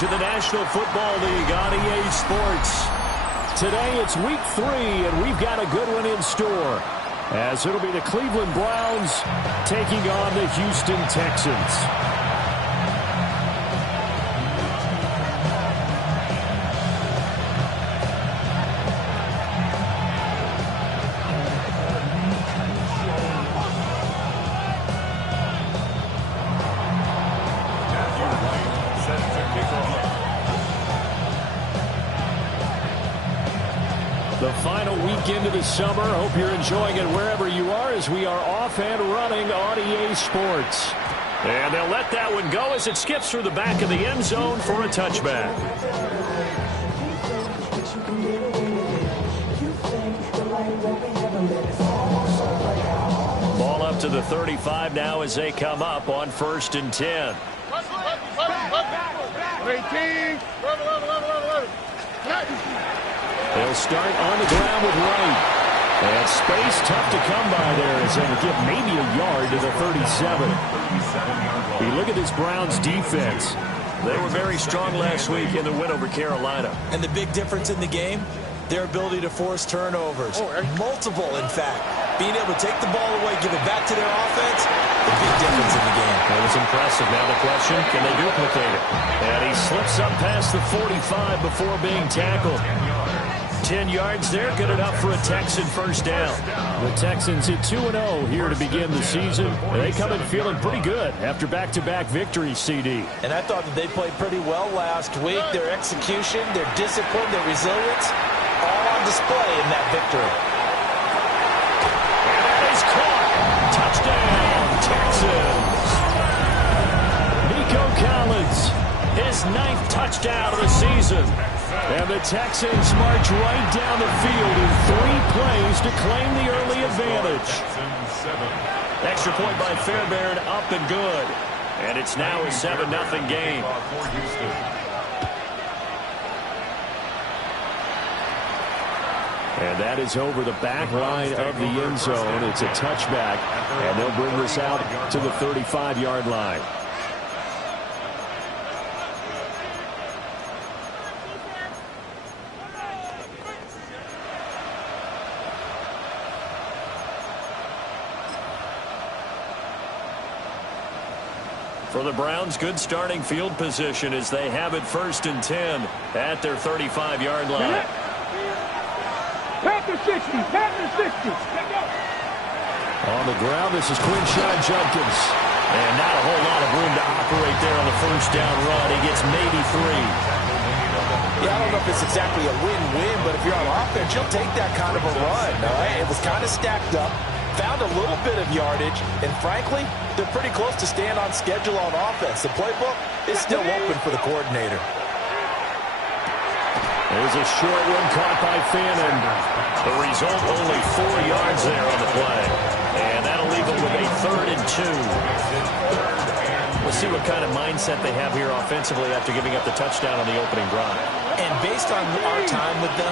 coverage of the National Football League on EA Sports. Today it's week 3, and we've got a good one in store, as it'll be the Cleveland Browns taking on the Houston Texans. The final weekend of the summer. Hope you're enjoying it wherever you are, as we are off and running on EA Sports. And they'll let that one go as it skips through the back of the end zone for a touchback. Ball up to the 35 now as they come up on 1st and 10. 18. They'll start on the ground with Wright. And space tough to come by there as they give maybe a yard to the 37. We look at this Browns defense. They were very strong last week in the win over Carolina. And the big difference in the game, their ability to force turnovers. Multiple, in fact. Being able to take the ball away, give it back to their offense, the big difference in the game. That was impressive. Now the question, can they duplicate it? And he slips up past the 45 before being tackled. 10 yards there, good enough for a Texan first down. The Texans hit 2-0 here to begin the season. They come in feeling pretty good after back-to-back victories, CD. And I thought that they played pretty well last week. Their execution, their discipline, their resilience, all on display in that victory. And that is caught. Touchdown, Texans. Nico Collins, his 9th touchdown of the season. And the Texans march right down the field in 3 plays to claim the early advantage. Extra point by Fairbairn, up and good. And it's now a 7-0 game. And that is over the back line of the end zone. It's a touchback, and they'll bring this out to the 35-yard line. For the Browns, good starting field position as they have it 1st and 10 at their 35-yard line. Panther 60, Panther 60. On the ground, this is Quinshon Judkins. And not a whole lot of room to operate there on the first down run. He gets maybe 3. Yeah, I don't know if it's exactly a win-win, but if you're on offense, you'll take that kind of a run, all right? It was kind of stacked up. Found a little bit of yardage, and frankly, they're pretty close to staying on schedule on offense. The playbook is still open for the coordinator. There's a short one caught by Fannin. The result, only 4 yards there on the play. And that'll leave them with a 3rd and 2. We'll see what kind of mindset they have here offensively after giving up the touchdown on the opening drive. And based on our time with them,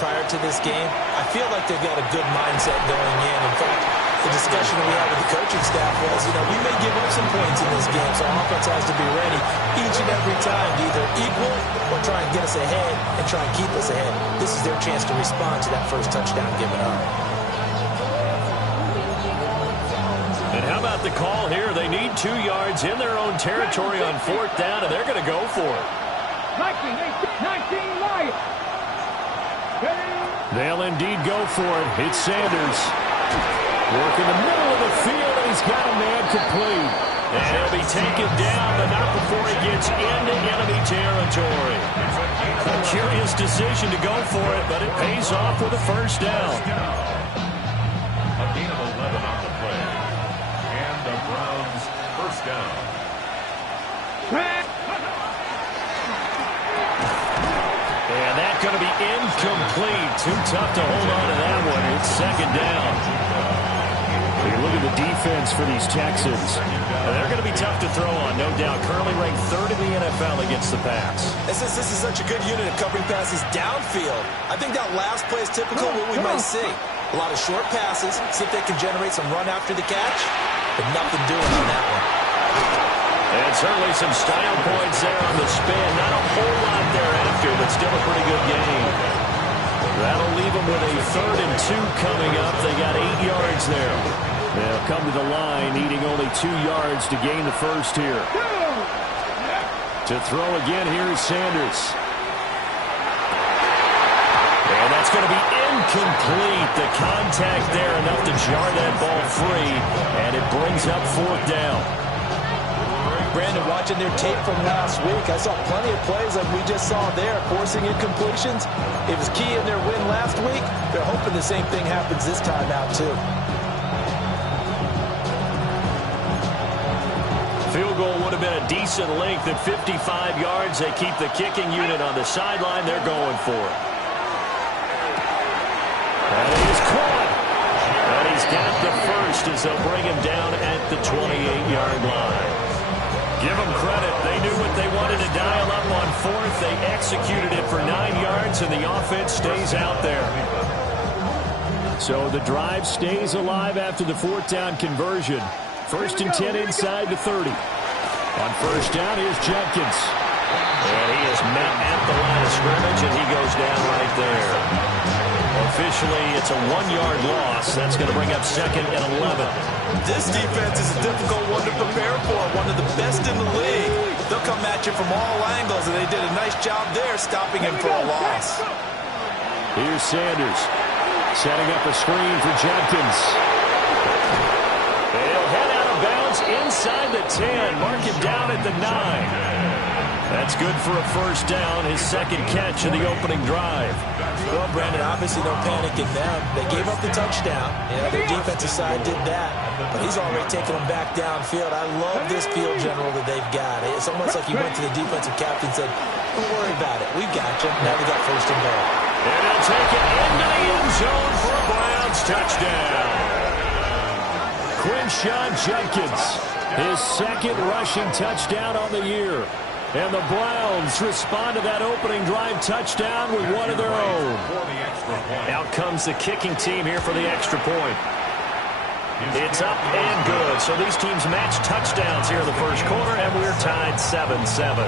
prior to this game, I feel like they've got a good mindset going in. In fact, the discussion that we had with the coaching staff was, we may give up some points in this game, so our offense has to be ready each and every time to either equal or try and get us ahead and try and keep us ahead. This is their chance to respond to that first touchdown given up. And how about the call here? They need 2 yards in their own territory on 4th down, and they're going to go for it. 19 Lions. They'll indeed go for it. It's Sanders. Work in the middle of the field, and he's got a man complete. And he'll be taken down, but not before he gets into enemy territory. A curious decision to go for it, but it pays off with a first down. A gain of 11 on the play. And the Browns first down. And that's going to be incomplete. Too tough to hold on to that one. It's 2nd down. You look at the defense for these Texans. They're going to be tough to throw on, no doubt. Currently ranked 3rd in the NFL against the pass. This is such a good unit of covering passes downfield. I think that last play is typical of what we might see. A lot of short passes, see if they can generate some run after the catch, but nothing doing on that one. And certainly some style points there on the spin. Not a but still a pretty good game. That'll leave them with a 3rd and 2 coming up. They got 8 yards there. They'll come to the line, needing only 2 yards to gain the first here. To throw again, here's Sanders. And that's going to be incomplete. The contact there enough to jar that ball free, and it brings up 4th down. Brandon, watching their tape from last week, I saw plenty of plays like we just saw there, forcing incompletions. It was key in their win last week. They're hoping the same thing happens this time out, too. Field goal would have been a decent length at 55 yards. They keep the kicking unit on the sideline. They're going for it. And he's caught. And he's got the first as they'll bring him down at the 28-yard line. Give them credit. They knew what they wanted to dial up on 4th. They executed it for 9 yards, and the offense stays out there. So the drive stays alive after the 4th down conversion. 1st and 10 inside the 30. On 1st down, here's Jenkins. And he is met at the line of scrimmage, and he goes down right there. Officially, it's a 1-yard loss. That's going to bring up 2nd and 11. This defense is a difficult one to prepare for, one of the best in the league. They'll come at you from all angles, and they did a nice job there stopping him for a loss. Here's Sanders setting up a screen for Jenkins. They'll head out of bounds inside the 10. Mark him down at the 9. That's good for a 1st down, his 2nd catch of the opening drive. Well, Brandon, obviously no panic in them. They gave up the touchdown. Yeah, their defensive side did that. But he's already taken them back downfield. I love this field general that they've got. It's almost like he went to the defensive captain and said, don't worry about it. We've got you. Now we got 1st and goal. And he'll take it into the end zone for a Browns touchdown. Quinshawn Jenkins, his 2nd rushing touchdown on the year. And the Browns respond to that opening drive touchdown with one of their own. Out comes the kicking team here for the extra point. It's up and good. So these teams match touchdowns here in the 1st quarter, and we're tied 7-7.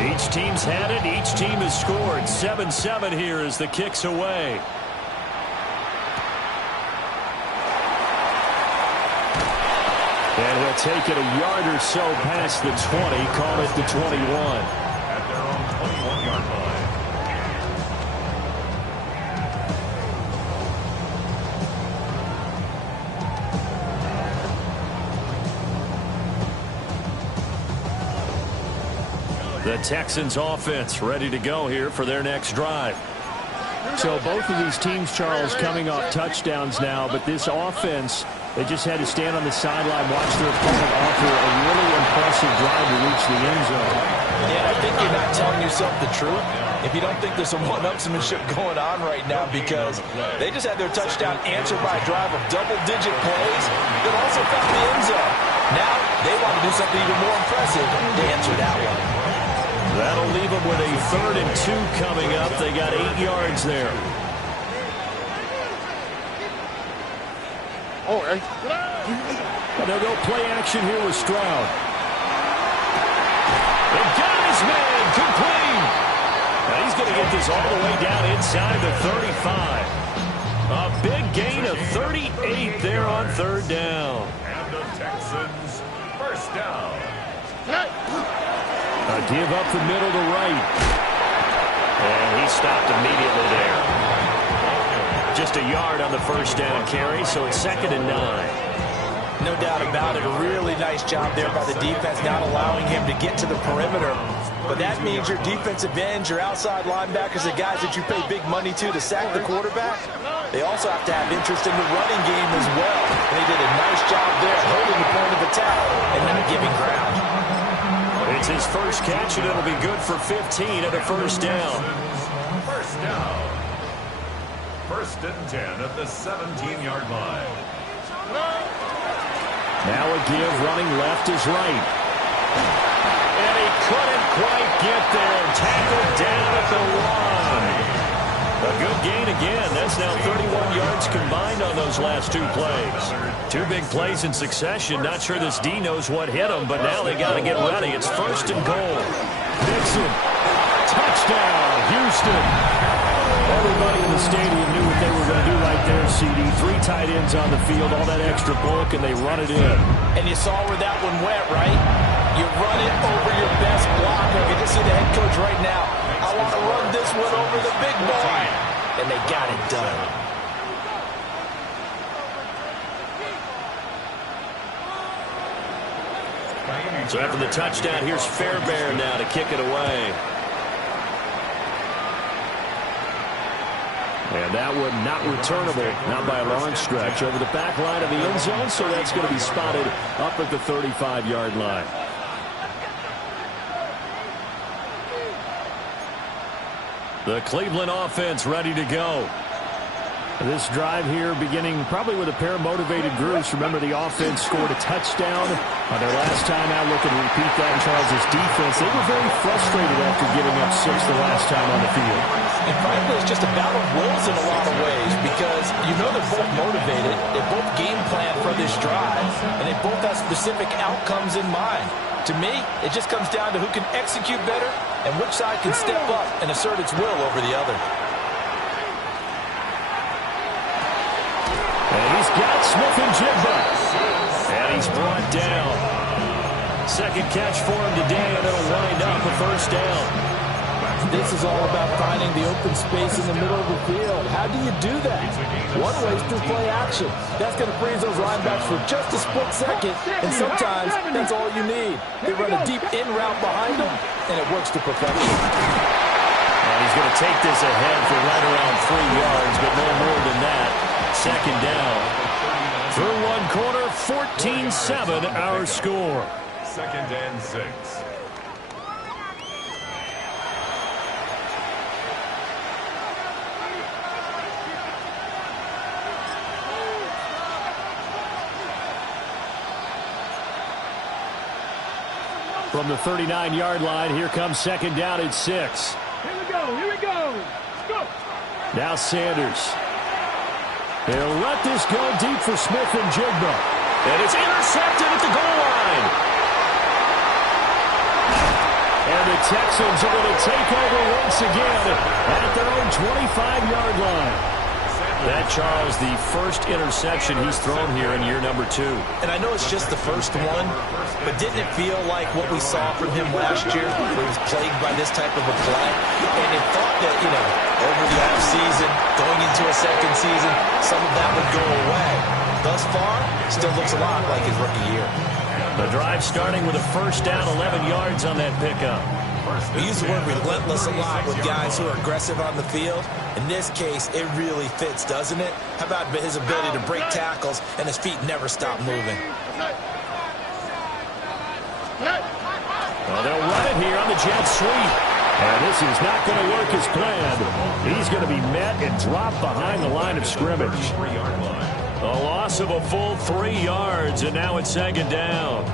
Each team's had it. Each team has scored. 7-7 here as the kick's away. And he'll take it a yard or so past the 20. Call it the 21. At their own 21-yard line. The Texans offense ready to go here for their next drive. So both of these teams, Charles, coming off touchdowns now, but this offense, they just had to stand on the sideline, watch their opponent offer a really impressive drive to reach the end zone. Yeah, I think you're not telling yourself the truth if you don't think there's some one-upsmanship going on right now, because they just had their touchdown answered by a drive of double-digit plays that also found the end zone. Now they want to do something even more impressive to answer that one. That'll leave them with a 3rd and 2 coming up. They got 8 yards there. And they'll go play action here with Stroud. They got his man complete. Now he's going to get this all the way down inside the 35. A big gain of 38 there on 3rd down. And the Texans, 1st down. A give up the middle to right. And he stopped immediately there. Just a yard on the 1st down carry, so it's 2nd and 9. No doubt about it. A really nice job there by the defense, not allowing him to get to the perimeter. But that means your defensive ends, your outside linebackers, the guys that you pay big money to sack the quarterback, they also have to have interest in the running game as well. And they did a nice job there holding the point of attack and not giving ground. It's his first catch, and it'll be good for 15 at a 1st down. 1st down. 1st and 10 at the 17-yard line. Now a give, running left is right. And he Couldn't quite get there. Tackled down at the 1. A good gain again. That's now 31 yards combined on those last 2 plays. 2 big plays in succession. Not sure this D knows what hit them, but now they got to get ready. It's 1st and goal. Dixon. Touchdown, Houston. Everybody in the stadium knew what they were going to do right there, CD. 3 tight ends on the field, all that extra bulk, and they run it in. And you saw where that one went, right? You run it over your best blocker. You can see the head coach right now. I want to run this one over the big boy. And they got it done. So after the touchdown, here's Fairbairn now to kick it away. And that one not returnable, not by a long stretch, over the back line of the end zone, so that's going to be spotted up at the 35-yard line. The Cleveland offense ready to go. This drive here beginning probably with a pair of motivated groups. Remember, the offense scored a touchdown on their last time out. Looking to repeat that. Charles' defense, they were very frustrated after giving up 6 the last time on the field. And frankly, it's just a battle of wills in a lot of ways because you know they're both motivated. They both game plan for this drive, and they both have specific outcomes in mind. To me, it just comes down to who can execute better and which side can step up and assert its will over the other. And he's got Smith-Njigba. And he's brought down. Second catch for him today, and it'll wind up a 1st down. This is all about finding the open space in the middle of the field. How do you do that? One way is through play action. That's going to freeze those linebackers for just a split second, and sometimes that's all you need. They run a deep in route behind them, and it works to perfection. And he's going to take this ahead for right around 3 yards, but no more than that. 2nd down. Through 1 quarter, 14-7 our score. 2nd and 6. From the 39-yard line, here comes 2nd down at 6. Here we go. Let's go. Now Sanders. They'll let this go deep for Smith-Njigba. And it's intercepted at the goal line. And the Texans are going to take over once again at their own 25-yard line. That, Charles, the first interception he's thrown here in year number 2. And I know it's just the first one, but didn't it feel like what we saw from him last year, where he was plagued by this type of a play? And it thought that, over the offseason, going into a 2nd season, some of that would go away. Thus far, still looks a lot like his rookie year. The drive starting with a 1st down, 11 yards on that pickup. We use the word relentless a lot with guys who are aggressive on the field. In this case, it really fits, doesn't it? How about his ability to break tackles and his feet never stop moving? Well, they'll run it here on the jet sweep. And this is not going to work as planned. He's going to be met and dropped behind the line of scrimmage. A loss of a full 3 yards, and now it's 2nd down.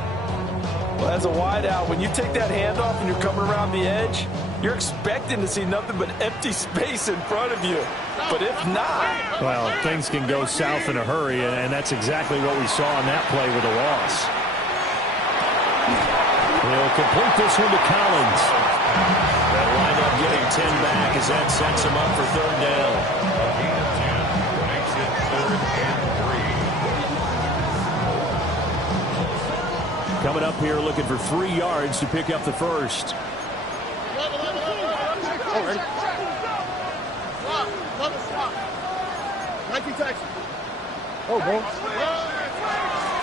Well, as a wideout, when you take that handoff and you're coming around the edge, you're expecting to see nothing but empty space in front of you. But if not... Well, things can go south in a hurry, and that's exactly what we saw on that play with a loss. He'll complete this one to Collins. They'll wind up getting 10 back as that sets him up for 3rd down. A gain of 10 makes it 3rd and 3. Coming up here looking for 3 yards to pick up the 1st.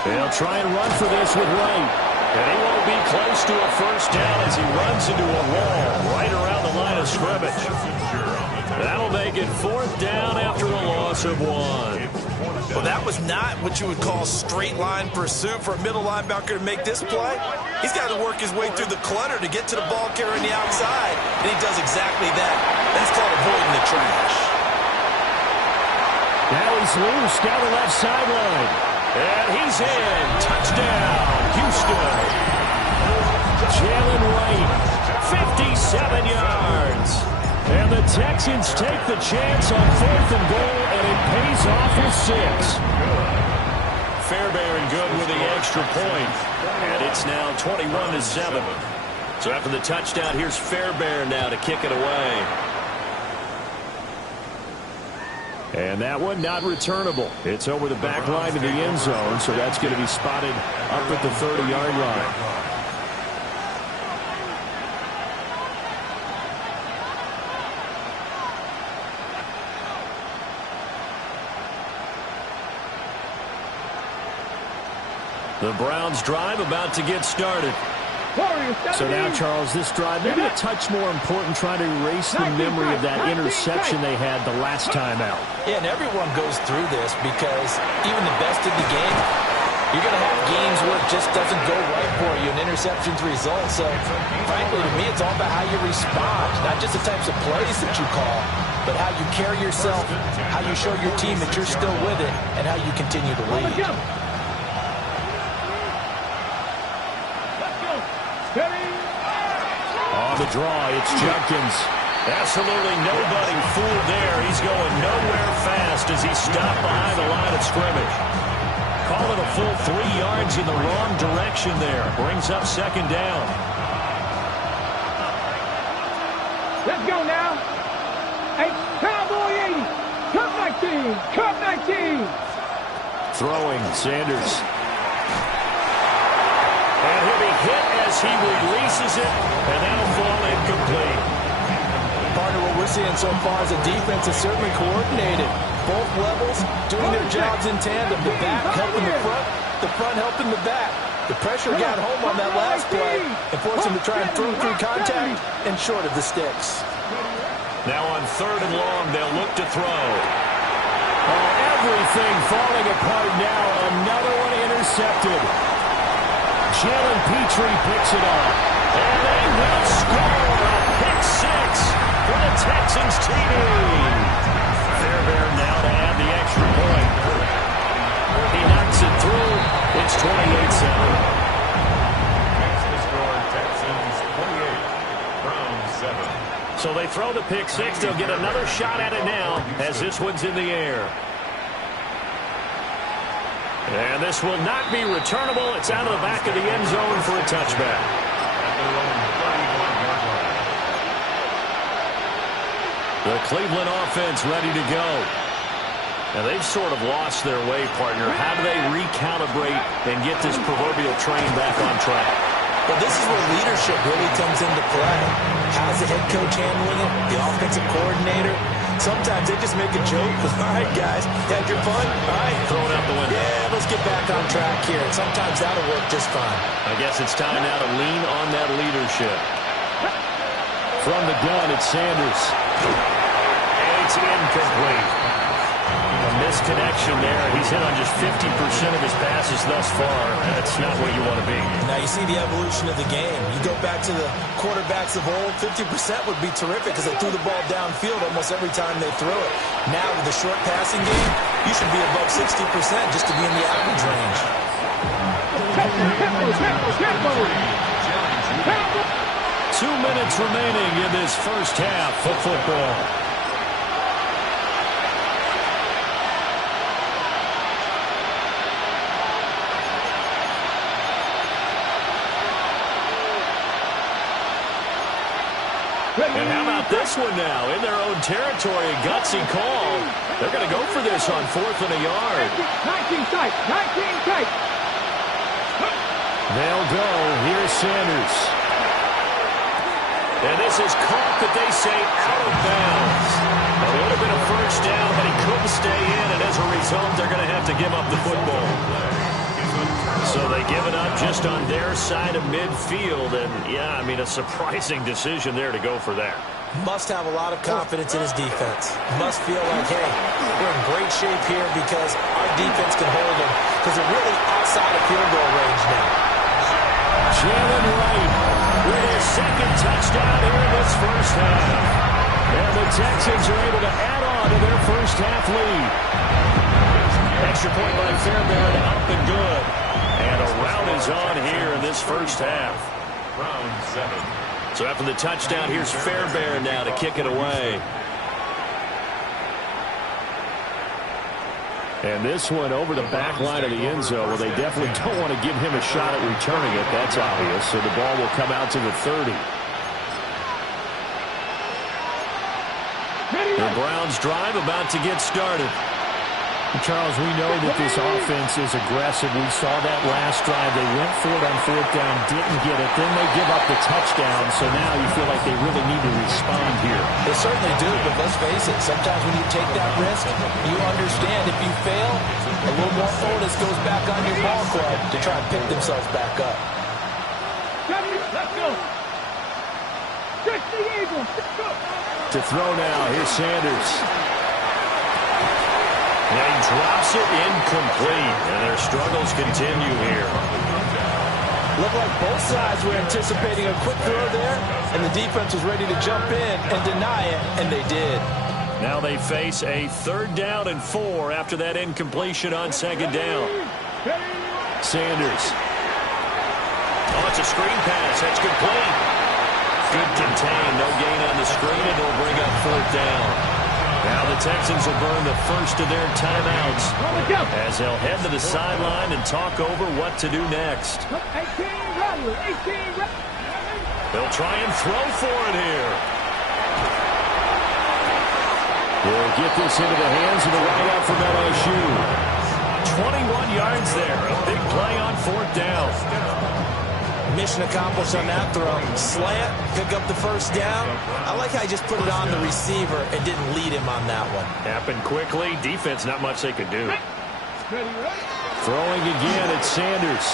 They'll try and run for this with Wright. And he won't be close to a 1st down as he runs into a wall right around the line of scrimmage. That'll make it 4th down after a loss of 1. Well, that was not what you would call straight line pursuit for a middle linebacker to make this play. He's got to work his way through the clutter to get to the ball carrier on the outside, and he does exactly that. That's called avoiding the trash. Now he's loose down the left sideline. And he's in. Touchdown, Houston. Jalen Wright, 57 yards. And the Texans take the chance on 4th and goal, and it pays off with 6. Fairbairn good with the extra point. And it's now 21-7. So after the touchdown, here's Fairbairn now to kick it away. And that one not returnable. It's over the back line to the end zone, so that's going to be spotted up at the 30-yard line. The Browns drive about to get started. So now, Charles, this drive maybe a touch more important, trying to erase the memory of that interception they had the last time out. Yeah, and everyone goes through this because even the best in the game, you're going to have games where it just doesn't go right for you, and interceptions result. So, frankly, to me, it's all about how you respond, not just the types of plays that you call, but how you carry yourself, how you show your team that you're still with it, and how you continue to lead. On the draw, it's Jenkins. Absolutely nobody fooled there. He's going nowhere fast as he's stopped behind the line of scrimmage. Call it a full 3 yards in the wrong direction there. Brings up 2nd down. Let's go now. Hey, Cowboy 80. Cup 19. Cup 19. Throwing, Sanders. And he'll be hit as he releases it, and that'll fall incomplete. Partner, what we're seeing so far is the defense is certainly coordinated. Both levels doing their jobs in tandem. The back helping the front helping the back. The pressure got home on that last play and forced him to try and throw through contact and short of the sticks. Now on 3rd and long, they'll look to throw. Oh, everything falling apart now. Another one intercepted. Jalen Petrie picks it up. And they will score a pick 6 for the Texans TD. Fairbairn now to add the extra point. He knocks it through. It's 28-7. Texans score. Texans 28. Browns 7. So they throw the pick 6. They'll get another shot at it now as this one's in the air. And this will not be returnable. It's out of the back of the end zone for a touchback. The Cleveland offense ready to go. Now they've sort of lost their way, partner. How do they recalibrate and get this proverbial train back on track? Well, this is where leadership really comes into play. How's the head coach handling it? The offensive coordinator? Sometimes they just make a joke. All right, guys, had your fun? All right. Throw it out the window. Yeah, let's get back on track here. And sometimes that'll work just fine. I guess it's time now to lean on that leadership. From the gun, it's Sanders. And it's incomplete. A misconnection there. He's hit on just 50% of his passes thus far. That's not where you want to be. Now you see the evolution of the game. You go back to the quarterbacks of old, 50% would be terrific because they threw the ball downfield almost every time they threw it. Now with the short passing game, you should be above 60% just to be in the average range. 2 minutes remaining in this first half of football. And how about this one now? In their own territory, a gutsy call. They're going to go for this on 4th and a yard. 19 tight. 19 tight. They'll go. Here's Sanders. And this is caught that they say out of bounds. A little bit of first down, but he couldn't stay in, and as a result, they're going to have to give up the football. So they give it up just on their side of midfield, and yeah, I mean, a surprising decision there to go for that. Must have a lot of confidence in his defense. Must feel like, hey, we're in great shape here because our defense can hold them because they're really outside of field goal range now. Jalen Wright with his 2nd touchdown here in this first half. And the Texans are able to add on to their first half lead. Extra point by Fairbairn, up and good. And a rout is on here in this first half. Browns 7. So after the touchdown, here's Fairbairn now to kick it away. And this one over the back line of the end zone. Well, they definitely don't want to give him a shot at returning it. That's obvious. So the ball will come out to the 30. The Browns drive about to get started. Charles, we know that this offense is aggressive. We saw that last drive. They went for it on 4th down, didn't get it. Then they give up the touchdown. So now you feel like they really need to respond here. They certainly do, but let's face it. Sometimes when you take that risk, you understand if you fail, a little more onus goes back on your ball club to try and pick themselves back up. Let's go. Catch the Eagles. Let's go. To throw now, here's Sanders. And he drops it incomplete, and their struggles continue here. Looked like both sides were anticipating a quick throw there, and the defense was ready to jump in and deny it, and they did. Now they face a 3rd down and 4 after that incompletion on 2nd down. Sanders. Oh, it's a screen pass. That's complete. Good contain. No gain on the screen, and it'll bring up 4th down. Now the Texans will burn the first of their timeouts as they'll head to the sideline and talk over what to do next. 18 They'll try and throw for it here. They'll get this into the hands of the wideout from LSU. 21 yards there. A big play on 4th down. Mission accomplished on that throw. Slant, pick up the first down. I like how he just put it on the receiver and didn't lead him on that one. Happened quickly. Defense, not much they could do. Throwing again at Sanders.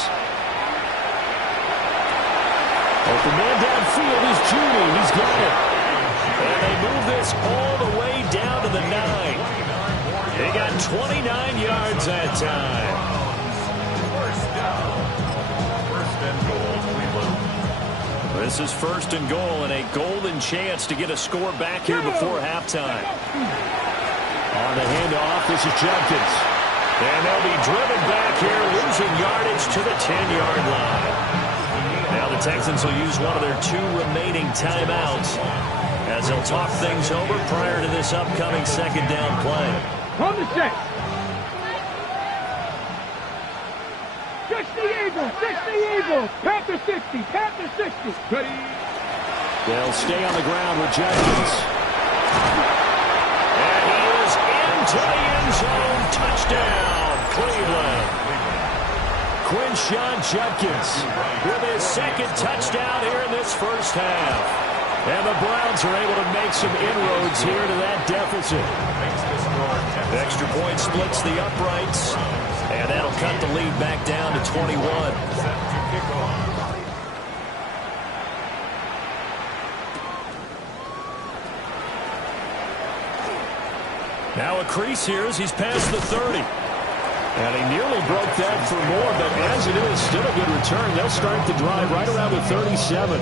Open man downfield is Judy. He's got it. And they move this all the way down to the 9. They got 29 yards that time. This is 1st and goal and a golden chance to get a score back here before halftime. On the handoff, this is Jenkins. And they'll be driven back here, losing yardage to the 10-yard line. Now the Texans will use one of their 2 remaining timeouts as they'll talk things over prior to this upcoming 2nd down play. On the set. Catch the Eagles. Catch the Eagles. Panther 60. Panther 60. Ready. They'll stay on the ground with Jenkins. And he is into the end zone. Touchdown, Cleveland. Quinshon Judkins with his 2nd touchdown here in this first half. And the Browns are able to make some inroads here to that deficit. The extra point splits the uprights. And that'll cut the lead back down to 21. Now a crease here as he's past the 30. And he nearly broke that for more, but as it is, still a good return. They'll start the drive right around the 37.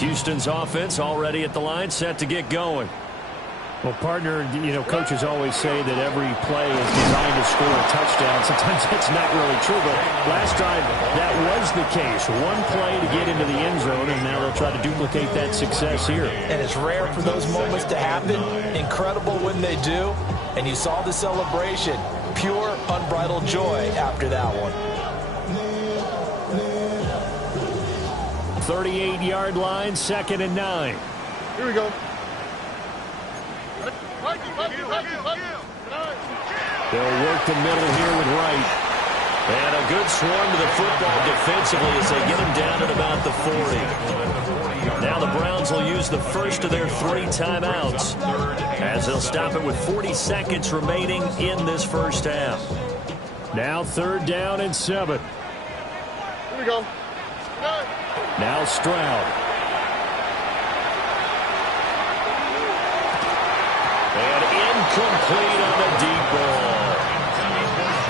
Houston's offense already at the line, set to get going. Well, partner, coaches always say that every play is designed to score a touchdown. Sometimes that's not really true, but last drive, that was the case. One play to get into the end zone, and now they'll try to duplicate that success here. And it's rare for those moments to happen. Incredible when they do. And you saw the celebration. Pure, unbridled joy after that one. 38-yard line, 2nd and 9. Here we go. They'll work the middle here with Wright. And a good swarm to the football defensively as they get him down at about the 40. Now the Browns will use the first of their 3 timeouts as they'll stop it with 40 seconds remaining in this first half. Now 3rd down and 7. Here we go. Now Stroud. And incomplete on the deep ball.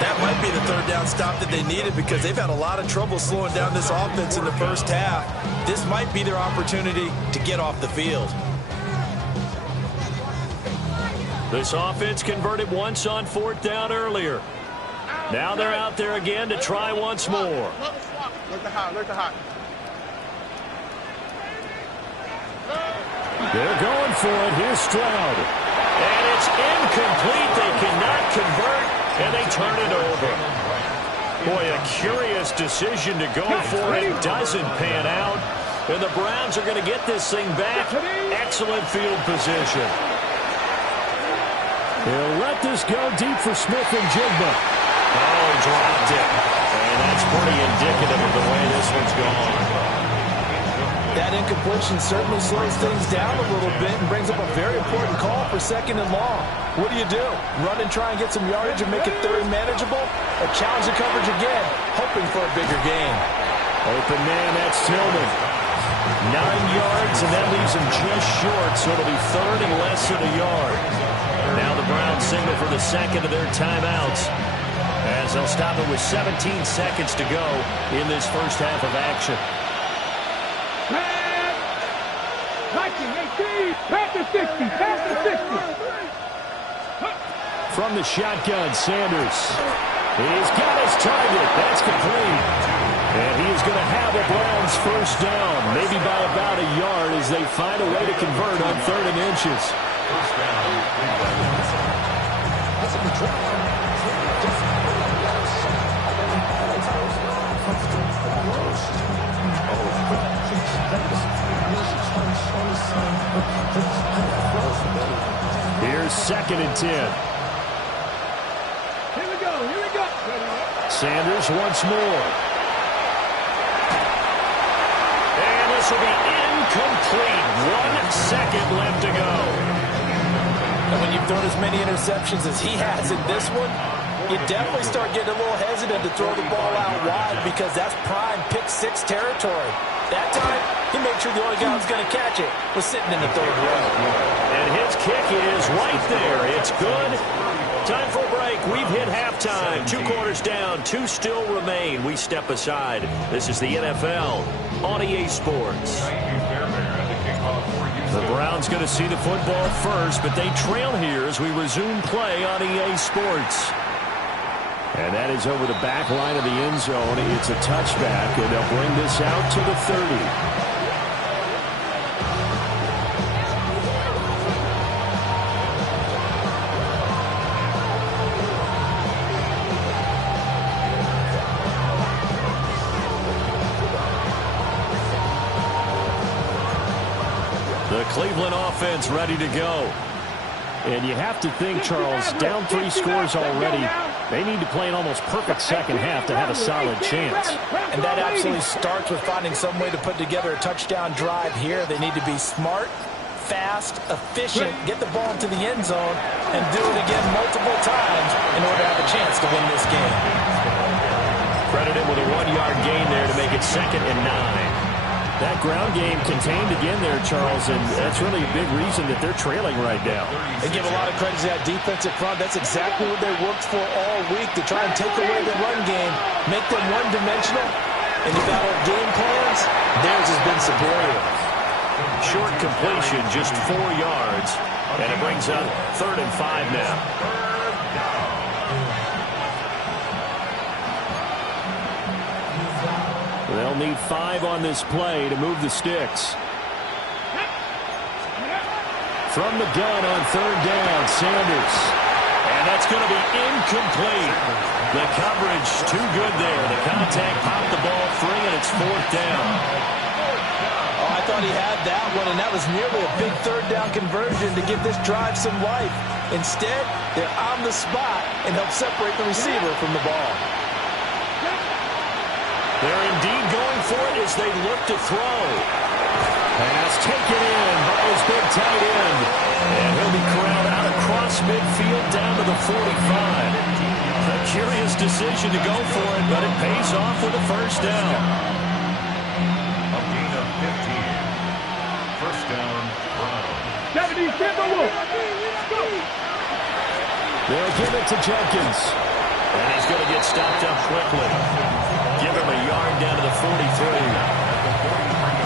That might be the third down stop that they needed because they've had a lot of trouble slowing down this offense in the first half. This might be their opportunity to get off the field. This offense converted once on fourth down earlier. Now they're out there again to try once more. Look the hot, look the hot. They're going for it. Here's Stroud. And it's incomplete. They cannot convert, and they turn it over. Boy, a curious decision to go for it. Doesn't pan out. And the Browns are going to get this thing back. Excellent field position. He'll let this go deep for Smith and Jigba. Oh, dropped it. And that's pretty indicative of the way this one's gone. That incompletion certainly slows things down a little bit and brings up a very important call for second and long. What do? Run and try and get some yardage and make it third and manageable? Or challenge the coverage again, hoping for a bigger gain? Open man, that's Tillman. 9 yards, and that leaves him just short, so it'll be third and less than a yard. Now the Browns signal for the second of their timeouts, as they'll stop it with 17 seconds to go in this first half of action. 19, 18, pass the 60, pass the 60. From the shotgun, Sanders. He's got his target. That's complete. And he is going to have a Browns first down, maybe by about a yard as they find a way to convert on 3rd and inches. First down. Here's 2nd and 10. Here we go, here we go. Sanders once more. And this will be incomplete. 1 second left to go. And when you've thrown as many interceptions as he has in this one, you definitely start getting a little hesitant to throw the ball out wide because that's prime pick 6 territory. That time, he made sure the only guy who was going to catch it was sitting in the 3rd row. And his kick is right there. It's good. Time for a break. We've hit halftime. 2 quarters down. 2 still remain. We step aside. This is the NFL on EA Sports. The Browns going to see the football first, but they trail here as we resume play on EA Sports. And that is over the back line of the end zone. It's a touchback, and they'll bring this out to the 30. The Cleveland offense ready to go. And you have to think, Charles, down 3 scores already. They need to play an almost perfect second half to have a solid chance. And that absolutely starts with finding some way to put together a touchdown drive here. They need to be smart, fast, efficient, get the ball into the end zone, and do it again multiple times in order to have a chance to win this game. Credited with a 1-yard gain there to make it 2nd and 9. That ground game contained again there, Charles, and that's really a big reason that they're trailing right now. They give a lot of credit to that defensive front. That's exactly what they worked for all week, to try and take away the run game, make them one-dimensional. And you've got our game plans, theirs has been superior. Short completion, just 4 yards, and it brings up 3rd and 5 now. They'll need 5 on this play to move the sticks. From the gun on 3rd down, Sanders. And that's going to be incomplete. The coverage too good there. The contact popped the ball free, and it's 4th down. Oh, I thought he had that one, and that was nearly a big 3rd down conversion to give this drive some life. Instead, they're on the spot and help separate the receiver from the ball. They're indeed going for it as they look to throw. Pass taken in by his big tight end. And he'll be corralled out across midfield down to the 45. A curious decision to go for it, but it pays off with a first down. A gain of 15. First down, Browns. 70, Timberwolves. They'll give it to Jenkins. And he's going to get stopped up quickly. Give him a yard down to the 43.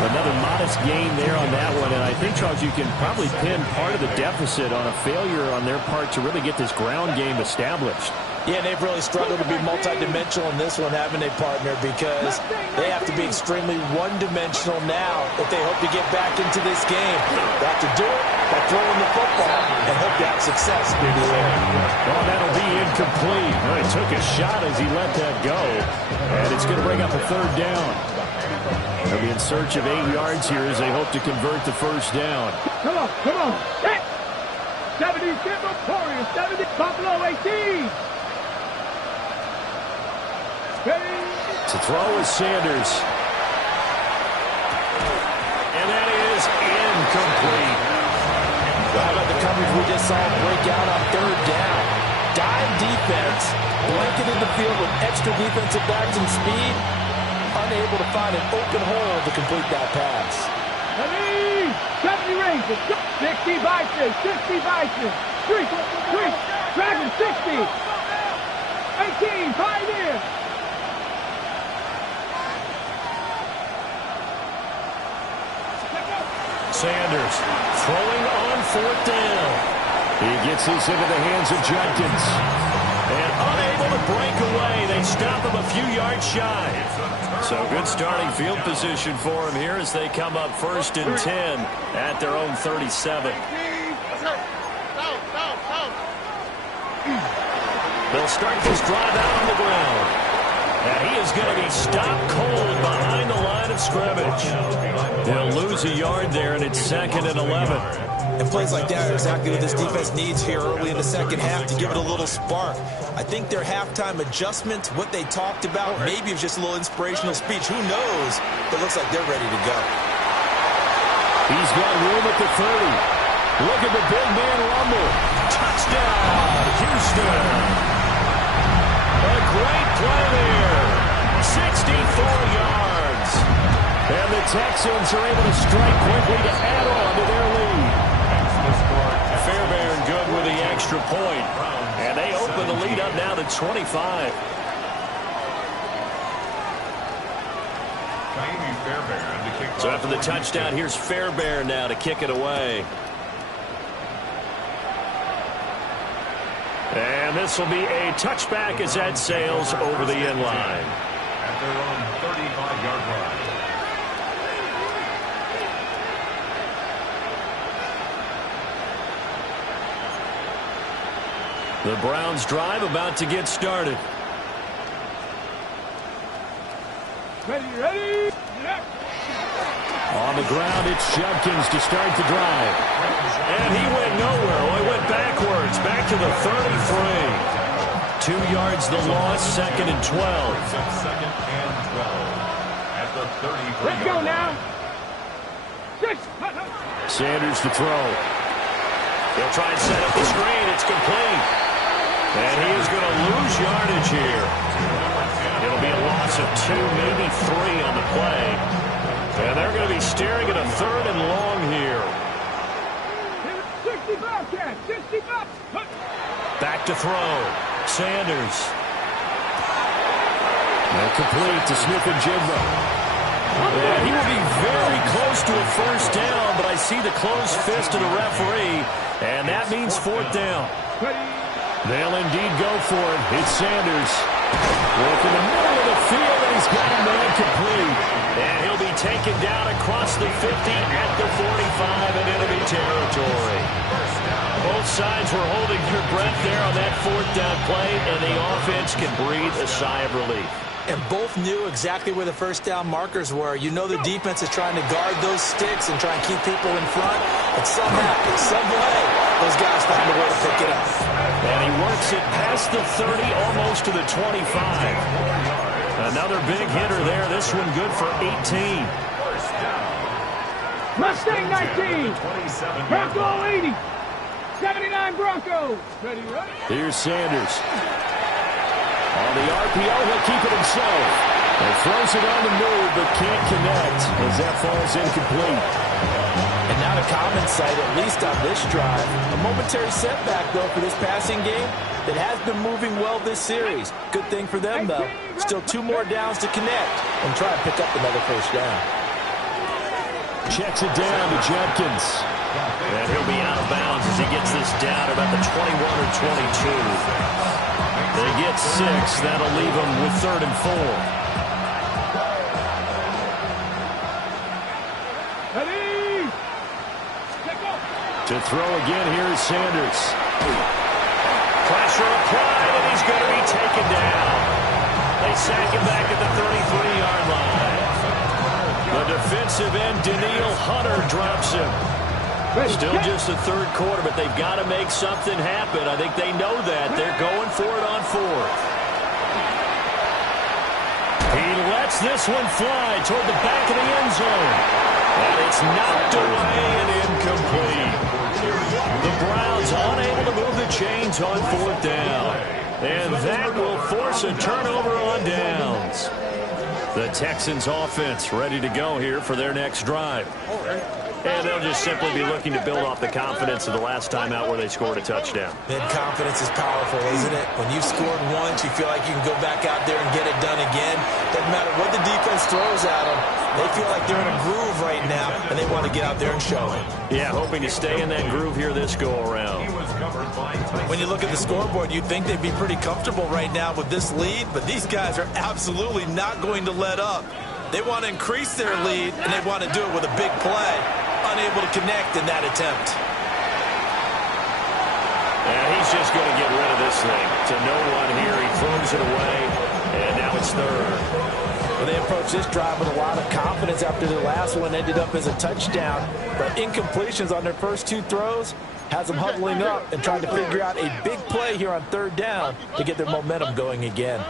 Another modest gain there on that one. And I think, Charles, you can probably pin part of the deficit on a failure on their part to really get this ground game established. Yeah, they've really struggled to be multidimensional in this one, haven't they, partner? Because they have to be extremely one-dimensional now if they hope to get back into this game. They have to do it by throwing the football and hope to have success through the air. Well, that'll be incomplete. Well, he took a shot as he let that go. And it's going to bring up a third down. They'll be in search of 8 yards here as they hope to convert the first down. Come on, come on. 70, Warriors, 70, Buffalo 18. To throw is Sanders. And that is incomplete. How about the coverage we just saw break out on third down? Dime defense, blanketed the field with extra defensive backs and speed, unable to find an open hole to complete that pass. 70 Rangers, 60 Vikings, 60 Vikings, 3, Dragons 60, 18, Pioneers. Sanders throwing on fourth down. He gets this into the hands of Judkins. And unable to break away. They stop him a few yards shy. So good starting field position for him here as they come up 1st and 10 at their own 37. They'll start this drive out on the ground. And he is going to be stopped cold behind the line of scrimmage. They'll lose a yard there, and it's 2nd and 11. And plays like that are exactly what this defense needs here early in the second half to give it a little spark. I think their halftime adjustment, what they talked about, maybe it was just a little inspirational speech. Who knows? But it looks like they're ready to go. He's got room at the 30. Look at the big man rumble. Touchdown, Houston. A great play there. 64 yards. And the Texans are able to strike quickly to add on to their lead. Fairbairn good with the extra point. And they open the lead up now to 25. So after the touchdown, here's Fairbairn now to kick it away. And this will be a touchback as that sails over the end line. At their own 35-yard line. The Browns drive about to get started. Ready. On the ground, it's Judkins to start the drive. And he went nowhere. Well, he went backwards, back to the 33. 2 yards the loss, 2nd and 12. 2nd and 12 at the 33. Let's go now. 6. Sanders to throw. He'll try and set up the screen. It's complete. And he is going to lose yardage here. It'll be a loss of 2, maybe 3 on the play. And they're going to be staring at a 3rd and long here. 65, Cat. 65. Back to throw. Sanders. And complete to Smith-Njigba. And he will be very close to a first down, but I see the closed fist of the referee, and that means 4th down. They'll indeed go for it. It's Sanders. Work in the middle of the field, and he's got a man complete. And he'll be taken down across the 50 at the 45 in enemy territory. Both sides were holding their breath there on that 4th down play, and the offense can breathe a sigh of relief. And both knew exactly where the first down markers were. You know the defense is trying to guard those sticks and try and keep people in front. But somehow, some way, those guys found a way to pick it up. And he works it past the 30, almost to the 25. Another big hitter there. This one good for 18. Mustang 19. Bronco 80. 79 Broncos. Ready. Here's Sanders. On the RPO, he'll keep it himself. And throws it on the move, but can't connect as that falls incomplete. And Not a common sight, at least on this drive. A momentary setback, though, for this passing game that has been moving well this series. Good thing for them, though. Still 2 more downs to connect and try and pick up another first down. Checks it down to Jenkins. And he'll be out of bounds as he gets this down about the 21 or 22. They get 6. That'll leave them with 3rd and 4. To throw again, here is Sanders. Pressure applied, and he's going to be taken down. They sack him back at the 33-yard line. The defensive end, Danielle Hunter, drops him. Still just the 3rd quarter, but they've got to make something happen. I think they know that. They're going for it on 4th. He lets this one fly toward the back of the end zone. And it's knocked away and incomplete. The Browns unable to move the chains on 4th down. And that will force a turnover on downs. The Texans offense ready to go here for their next drive. And they'll just simply be looking to build off the confidence of the last time out where they scored a touchdown. And confidence is powerful, isn't it? When you've scored once, you feel like you can go back out there and get it done again. Doesn't matter what the defense throws at them. They feel like they're in a groove right now, and they want to get out there and show it. Yeah, hoping to stay in that groove here this go-around. When you look at the scoreboard, you'd think they'd be pretty comfortable right now with this lead, but these guys are absolutely not going to let up. They want to increase their lead, and they want to do it with a big play. Unable to connect in that attempt. And he's just going to get rid of this thing. To no one here. He throws it away, and now it's 3rd. Well, they approached this drive with a lot of confidence after the last one ended up as a touchdown. But incompletions on their first 2 throws has them huddling up and trying to figure out a big play here on 3rd down to get their momentum going again.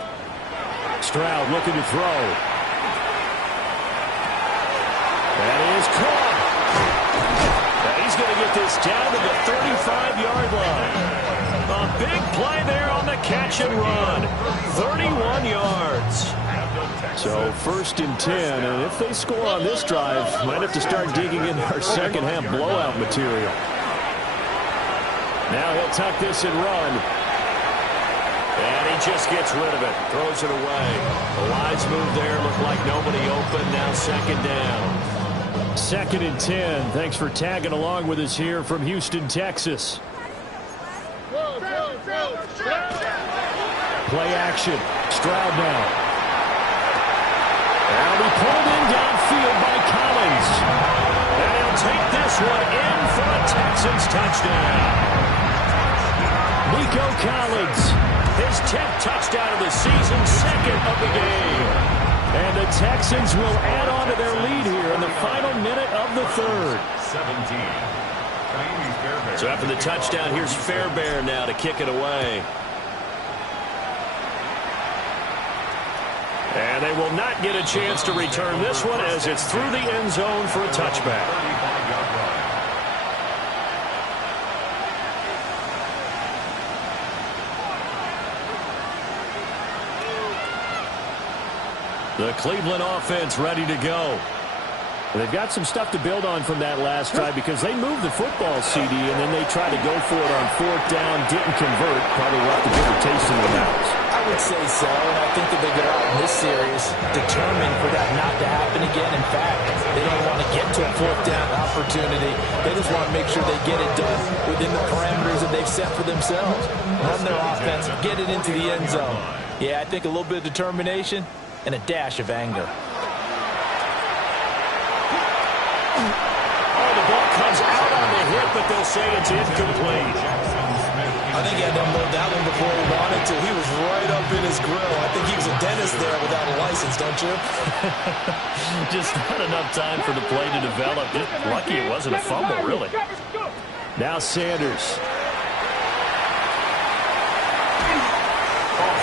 Stroud looking to throw. That is caught. He's going to get this down to the 35-yard line. A big play there on the catch and run. 31 yards. So 1st and 10, and if they score on this drive, might have to start digging in our second-half blowout material. Now he'll tuck this and run. And he just gets rid of it. Throws it away. The wise move there. Looked like nobody open. Now 2nd down. 2nd and 10. Thanks for tagging along with us here from Houston, Texas. Play action. Stroud now. And he pulled in downfield by Collins. And he'll take this one in for a Texans touchdown. Nico Collins, his 10th touchdown of the season, 2nd of the game. And the Texans will add on to their lead here in the final minute of the 3rd. 17. So after the touchdown, here's Fairbairn now to kick it away. And they will not get a chance to return this one as it's through the end zone for a touchback. The Cleveland offense ready to go. They've got some stuff to build on from that last drive because they moved the football, CD, and then they tried to go for it on 4th down, didn't convert, probably left a bitter taste in their mouths. I would say so, and I think that they go out in this series determined for that not to happen again. In fact, they don't want to get to a 4th down opportunity. They just want to make sure they get it done within the parameters that they've set for themselves. Run their offense, get it into the end zone. Yeah, I think a little bit of determination and a dash of anger. Oh, the ball comes out on the hit, but they'll say it's incomplete. I think he had to unload that one before he wanted to. He was right up in his grill. I think he was a dentist there without a license, don't you? Just not enough time for the play to develop. Just lucky it wasn't a fumble, really. Now Sanders.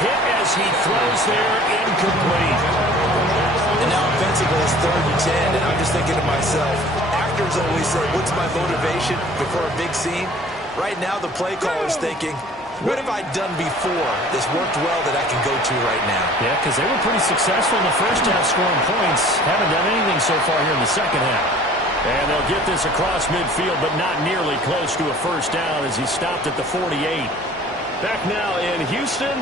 Hit as he throws there, incomplete. And now offensively it's 3rd and 10, and I'm just thinking to myself, actors always say, what's my motivation before a big scene? Right now the play caller's thinking, what have I done before that's worked well that I can go to right now? Yeah, because they were pretty successful in the first half scoring points. Haven't done anything so far here in the second half. And they'll get this across midfield, but not nearly close to a first down as he stopped at the 48. Back now in Houston.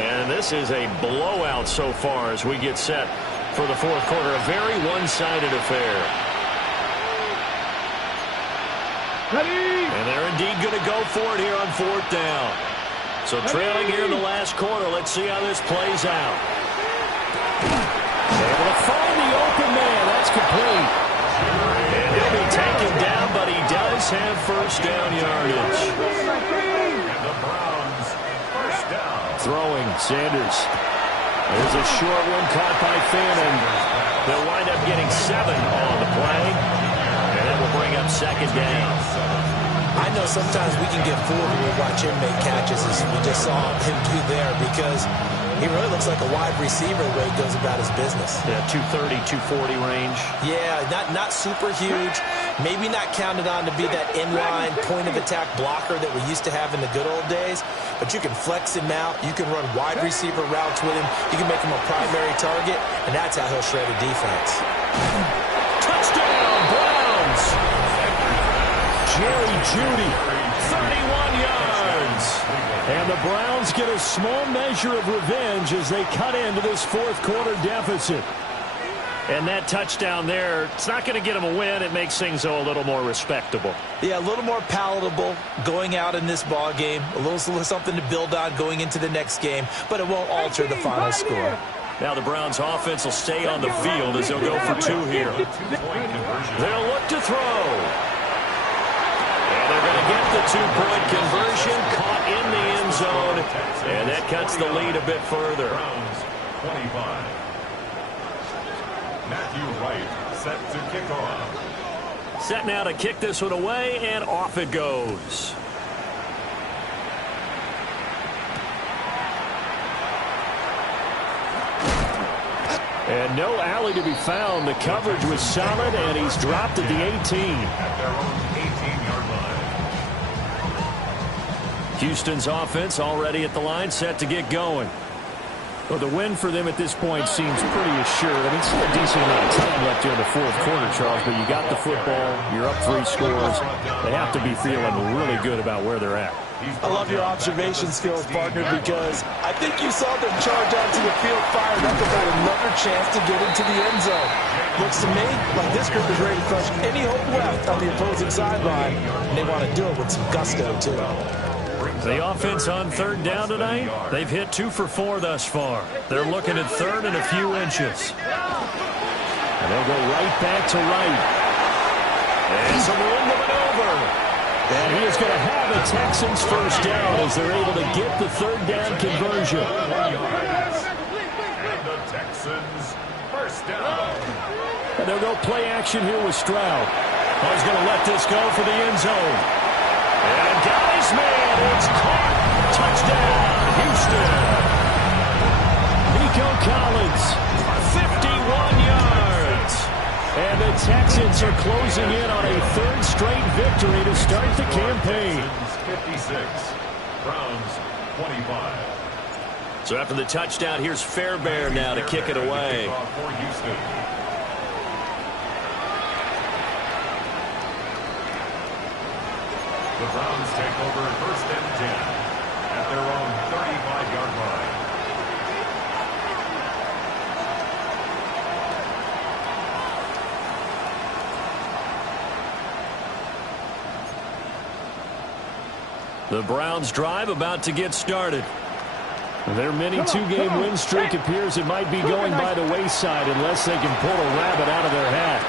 And this is a blowout so far as we get set for the fourth quarter. A very one-sided affair. Ready? And they're indeed going to go for it here on fourth down. So trailing here in the last quarter. Let's see how this plays out. Able to find the open man. That's complete. And he'll be taken down, but he does have first down yardage. And the Browns, first down. Throwing, Sanders. There's a short one caught by Fannin. They'll wind up getting 7 on the play. And that will bring up second down. I know sometimes we can get fooled when we watch him make catches, as we just saw him do there, because he really looks like a wide receiver the way he goes about his business. Yeah, 230, 240 range. Yeah, not super huge. Maybe not counted on to be that inline point-of-attack blocker that we used to have in the good old days, but you can flex him out. You can run wide receiver routes with him. You can make him a primary target, and that's how he'll shred a defense. Touchdown, Browns! Jerry Jeudy, 31 yards. And the Browns get a small measure of revenge as they cut into this fourth quarter deficit. And that touchdown there, it's not going to get them a win. It makes things, though, a little more respectable. Yeah, a little more palatable going out in this ball game. A little something to build on going into the next game, but it won't alter the final score. Now the Browns offense will stay on the field as they'll go for 2 here. They'll look to throw. And they're going to get the 2-point conversion, caught in the end zone, and that cuts the lead a bit further. Browns, 25. Matthew Wright set to kick off. Set now to kick this one away, and off it goes. And no alley to be found. The coverage was solid, and he's dropped at the 18. At their own 18-yard line. Houston's offense already at the line, set to get going. Well, the win for them at this point seems pretty assured. I mean, still a decent amount of time left here in the fourth quarter, Charles, but you got the football, you're up 3 scores. They have to be feeling really good about where they're at. I love your observation skills, partner, because I think you saw them charge onto the field fired up about another chance to get into the end zone. Looks to me like this group is ready to crush any hope left on the opposing sideline, and they want to do it with some gusto, too. The offense on third down tonight, they've hit 2 for 4 thus far. They're looking at third and a few inches. And they'll go right back to right. And some room to maneuver. And he is going to have a Texans first down as they're able to get the third down conversion. And the Texans first down. And they'll go play action here with Stroud. He's going to let this go for the end zone. And got his man. It's caught. Touchdown, Houston. Nico Collins, 51 yards. And the Texans are closing in on a third straight victory to start the campaign. 56, Browns 25. So after the touchdown, here's Fairbairn now to kick it away. For Houston. The Browns take over first and 10 at their own 35-yard line. The Browns drive about to get started. Their mini 2-game win streak appears it might be going by the wayside unless they can pull a rabbit out of their hat.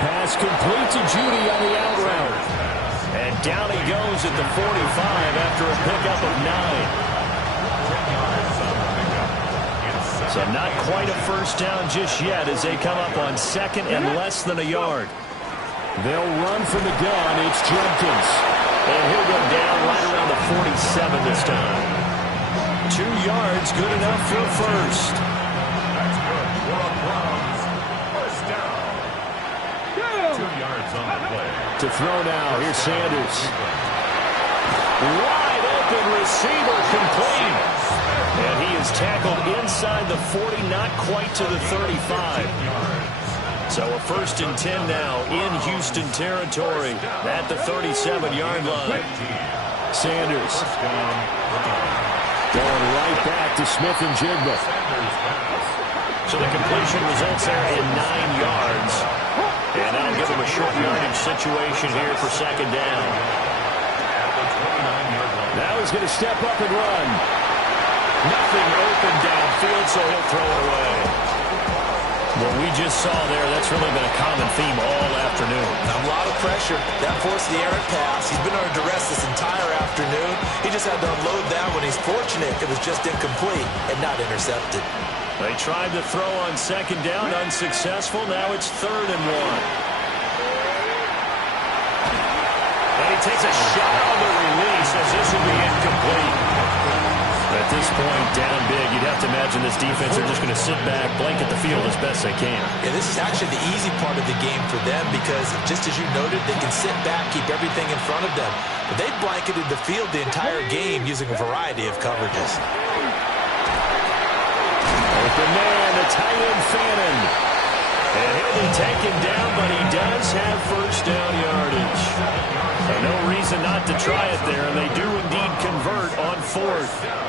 Pass complete to Jeudy on the out route. And down he goes at the 45 after a pickup of 9. So not quite a first down just yet as they come up on second and less than a yard. They'll run from the gun. It's Jenkins. And he'll go down right around the 47 this time. 2 yards, good enough for a first. That's good for a Browns first down. 2 yards on the play. To throw now, here's Sanders. Wide open receiver complete. And he is tackled inside the 40, not quite to the 35. So a 1st and 10 now in Houston territory at the 37-yard line. Sanders going right back to Smith and Jigba. So the completion results there in 9 yards. And that'll give them a short yardage situation here for 2nd down. Now he's going to step up and run. Nothing open downfield, so he'll throw it away. What we just saw there, that's really been a common theme all afternoon. A lot of pressure. That forced the errant pass. He's been under duress this entire afternoon. He just had to unload that one. He's fortunate it was just incomplete and not intercepted. They tried to throw on 2nd down, unsuccessful. Now it's 3rd and 1. And he takes a shot on the release as this will be incomplete. At this point, down big, you'd have to imagine this defense are just going to sit back, blanket the field as best they can. Yeah, this is actually the easy part of the game for them because, just as you noted, they can sit back, keep everything in front of them. But they've blanketed the field the entire game using a variety of coverages. Open man, the tight end Fannin. And he'll be taken down, but he does have 1st down yardage. So no reason not to try it there, and they do indeed convert on 4th.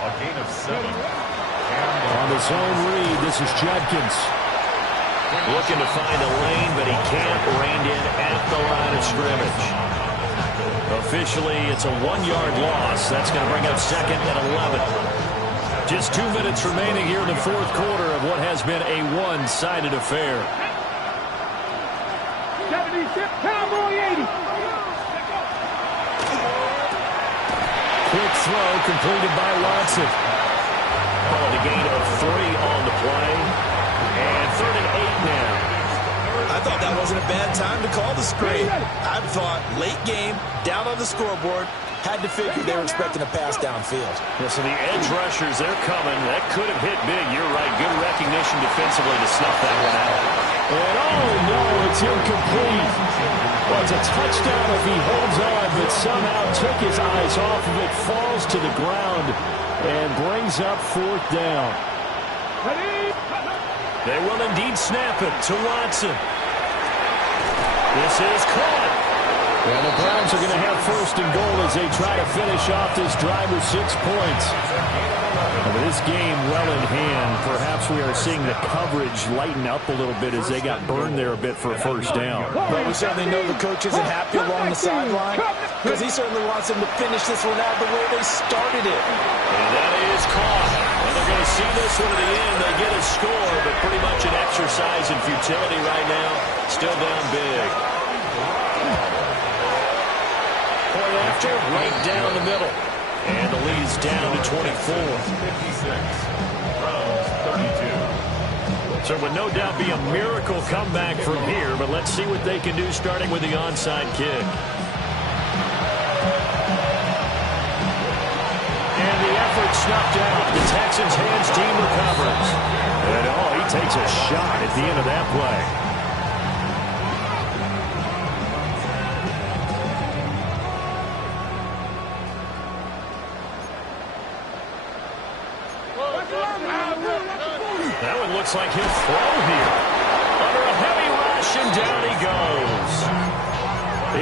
A gain of 7. On the zone read, this is Judkins. Looking to find a lane, but he can't rein in at the line of scrimmage. Officially, it's a 1-yard loss. That's going to bring up 2nd and 11. Just 2 minutes remaining here in the 4th quarter of what has been a one-sided affair. 76, Cowboy 80. Quick throw completed by Watson. Called a gain of 3 on the play. And 3rd and 8 now. I thought that wasn't a bad time to call the screen. I thought late game, down on the scoreboard, had to figure they were expecting a pass downfield. Yeah, so the edge rushers, they're coming. That could have hit big. You're right. Good recognition defensively to snuff that one out. And oh no, it's incomplete. Well, it's a touchdown if he holds on, but somehow took his eyes off of it, falls to the ground, and brings up 4th down. They will indeed snap it to Watson. This is caught. And the Browns are going to have 1st and goal as they try to finish off this drive with 6 points. But this game well in hand. Perhaps we are seeing the coverage lighten up a little bit as they got burned there a bit for a 1st down. But we certainly know the coach isn't happy along the sideline because he certainly wants them to finish this one out the way they started it. And that is caught. And they're going to see this one to the end. They get a score, but pretty much an exercise in futility right now. Still down big. Point after, right down the middle. And the lead's down to 24. 56. Browns 32. So it would no doubt be a miracle comeback from here, but let's see what they can do starting with the onside kick. And the effort snuffed out. The Texans hands team recovers. And oh, he takes a shot at the end of that play. That one looks like he'll throw here. Under a heavy rush, and down he goes.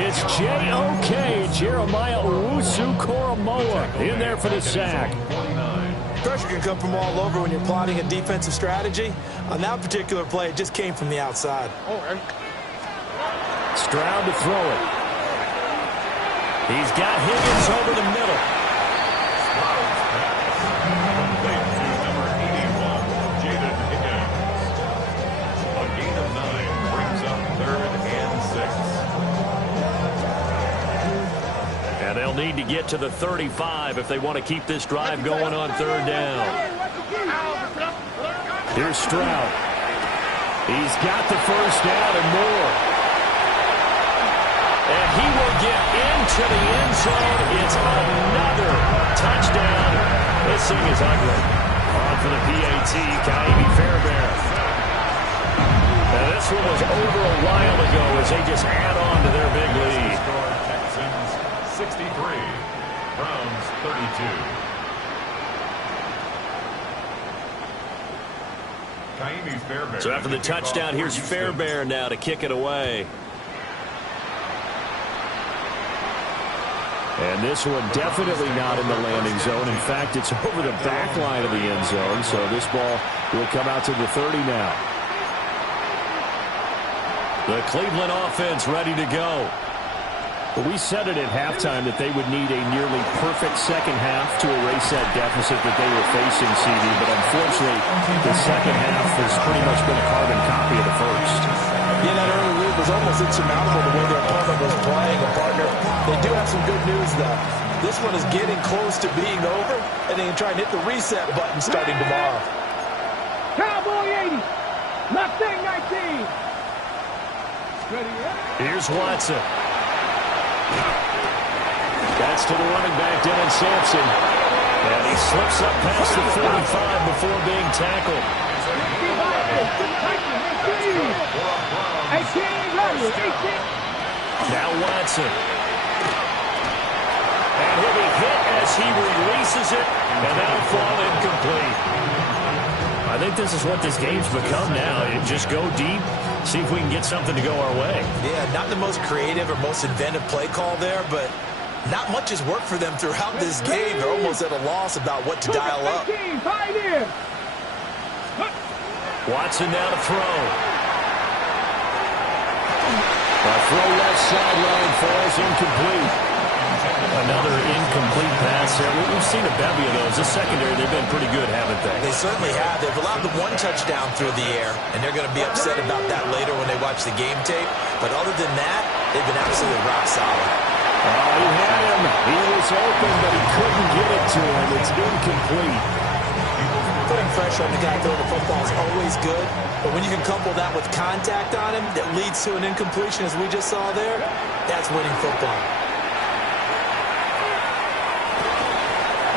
It's J.O.K. Jeremiah Owusu-Koramoah in there for the sack. Pressure can come from all over when you're plotting a defensive strategy. On that particular play, it just came from the outside. Stroud to throw it. He's got Higgins over the middle. They'll need to get to the 35 if they want to keep this drive going on 3rd down. Here's Stroud. He's got the 1st down and more. And he will get into the end zone. It's another touchdown. This thing is ugly. On for the PAT, Kaimi Fairbairn. Now this one was over a while ago as they just add on to their big lead. 63. Browns 32. So after the touchdown, here's Fairbairn now to kick it away. And this one definitely not in the landing zone. In fact, it's over the back line of the end zone. So this ball will come out to the 30 now. The Cleveland offense ready to go. We said it at halftime that they would need a nearly perfect second half to erase that deficit that they were facing, CD. But unfortunately, the second half has pretty much been a carbon copy of the first. Yeah, that early lead was almost insurmountable the way their opponent was playing. A partner, they do have some good news, though. This one is getting close to being over, and they can try and hit the reset button starting tomorrow. Cowboy 80. Mustang 19. Ready, here's Watson. That's to the running back, Dennis Sampson. And he slips up past the 45 before being tackled. Now Watson. And he'll be hit as he releases it, and that'll fall incomplete. I think this is what this game's become now. Just go deep, see if we can get something to go our way. Yeah, not the most creative or most inventive play call there, but not much has worked for them throughout this game. They're almost at a loss about what to dial up. Watson now to throw. A throw left sideline falls incomplete. Another incomplete pass there. We've seen a bevy of those. This secondary, they've been pretty good, haven't they? They certainly have. They've allowed the one touchdown through the air, and they're going to be upset about that later when they watch the game tape. But other than that, they've been absolutely rock solid. He had him. He was open, but he couldn't get it to him. It's incomplete. Putting pressure on the guy throwing the football is always good, but when you can couple that with contact on him that leads to an incompletion, as we just saw there, that's winning football.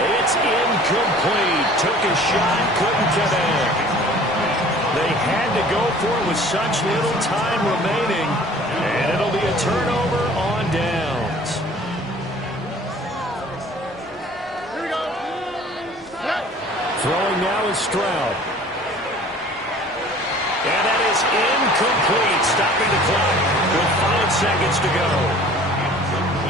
It's incomplete. Took a shot, couldn't connect. They had to go for it with such little time remaining, and it'll be a turnover on downs. Here we go. Throwing now is Stroud. And that is incomplete. Stopping the clock with 5 seconds to go.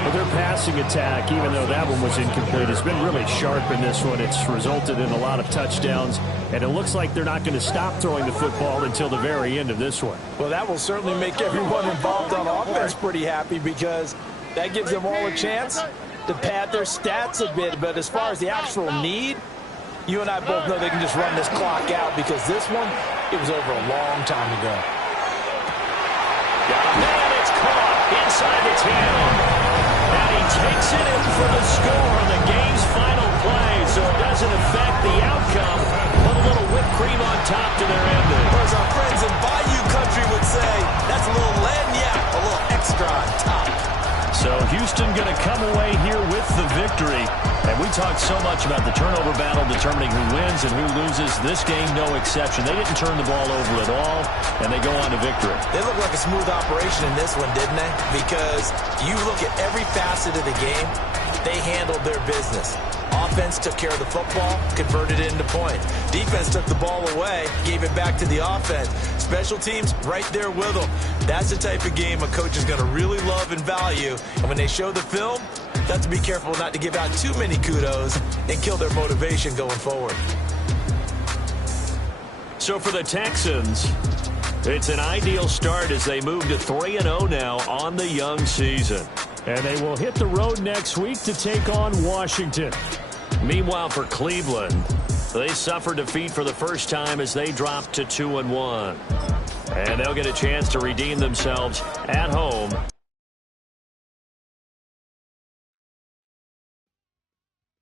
Well, their passing attack, even though that one was incomplete, has been really sharp in this one. It's resulted in a lot of touchdowns, and it looks like they're not going to stop throwing the football until the very end of this one. Well, that will certainly make everyone involved on offense pretty happy because that gives them all a chance to pad their stats a bit. But as far as the actual need, you and I both know they can just run this clock out because this one, it was over a long time ago. And it's caught inside the 10. And he takes it in for the score on the game's final play, so it doesn't affect the outcome. Put a little whipped cream on top to their ending. Or as our friends in Bayou Country would say, that's a little lagniappe, a little extra on top. So Houston going to come away here with the victory. And we talked so much about the turnover battle determining who wins and who loses. This game, no exception. They didn't turn the ball over at all, and they go on to victory. They look like a smooth operation in this one, didn't they? Because you look at every facet of the game, they handled their business. Offense took care of the football, converted it into points. Defense took the ball away, gave it back to the offense. Special teams right there with them. That's the type of game a coach is going to really love and value. And when they show the film, they have to be careful not to give out too many kudos and kill their motivation going forward. So for the Texans, it's an ideal start as they move to 3-0 now on the young season. And they will hit the road next week to take on Washington. Meanwhile, for Cleveland, they suffered defeat for the first time as they dropped to 2-1. And they'll get a chance to redeem themselves at home